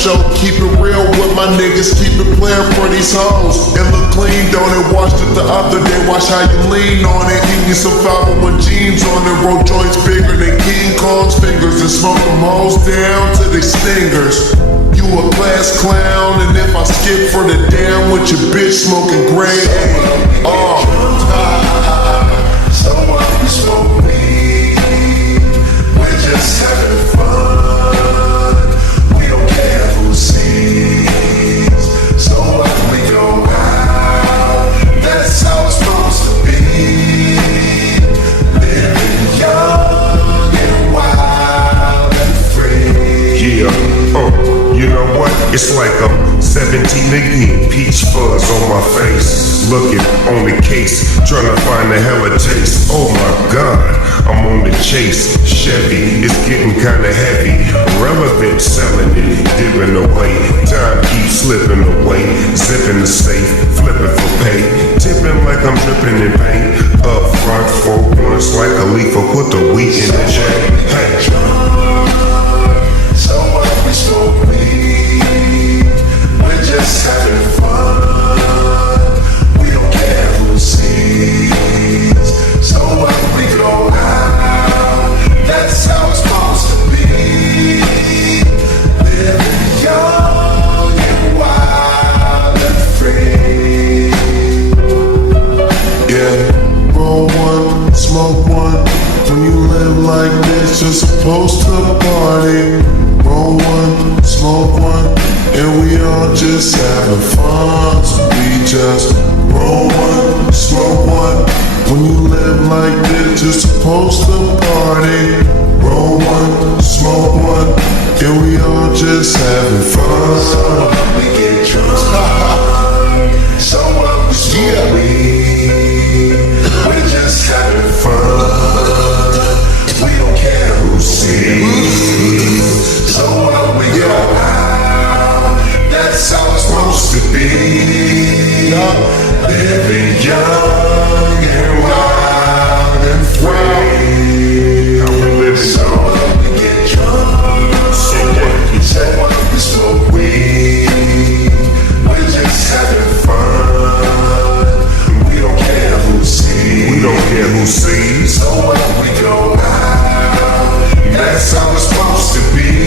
show. Keep it real with my niggas, keep it playing for these hoes. And look clean, don't it? Washed it the other day, watch how you lean on it. Give me some 501 jeans on it, roll joints bigger than King Kong's fingers, and smoke them hoes down to their stingers. You a class clown, and if I skip for the damn with your bitch smoking gray, so what, we smoke weed, we're just having fun, we don't care who sees. So what, we go out, that's how it's supposed to be. Living young and wild and free. Yeah, you know what? It's like I'm 17 again, peach fuzz on my face. Looking on the case, trying to find the hella taste. Oh my God, I'm on the chase. Chevy, it's getting kinda heavy. Relevant, selling it, dipping away. Time keeps slipping away. Zipping the safe, flipping for pay. Tipping like I'm dripping in paint. Up front, 4 ones like khalifa, put the wheat in the chain. Hey. So what, we smoke weed, we're just having fun, we don't care who sees. So what, we go out, that's how it's supposed to be. Living young and wild and free. yeah. Roll one, smoke one. When you live like this, you're supposed to party. Roll one, smoke one, and we all just having fun. So we just roll one, smoke one. When you live like this, you're supposed to party. Roll one, smoke one, and we all just having fun. So what, we get drunk, so what, we smoke weed, we're just having fun, we don't care who sees. So what, we go out, that's how it's supposed to be. Living young and wild and free. How we living? So what, we get drunk, so what, we smoke weed, we're just having fun, we don't care who sees. We don't care who sees. So what, we go out, that's how it's supposed to be.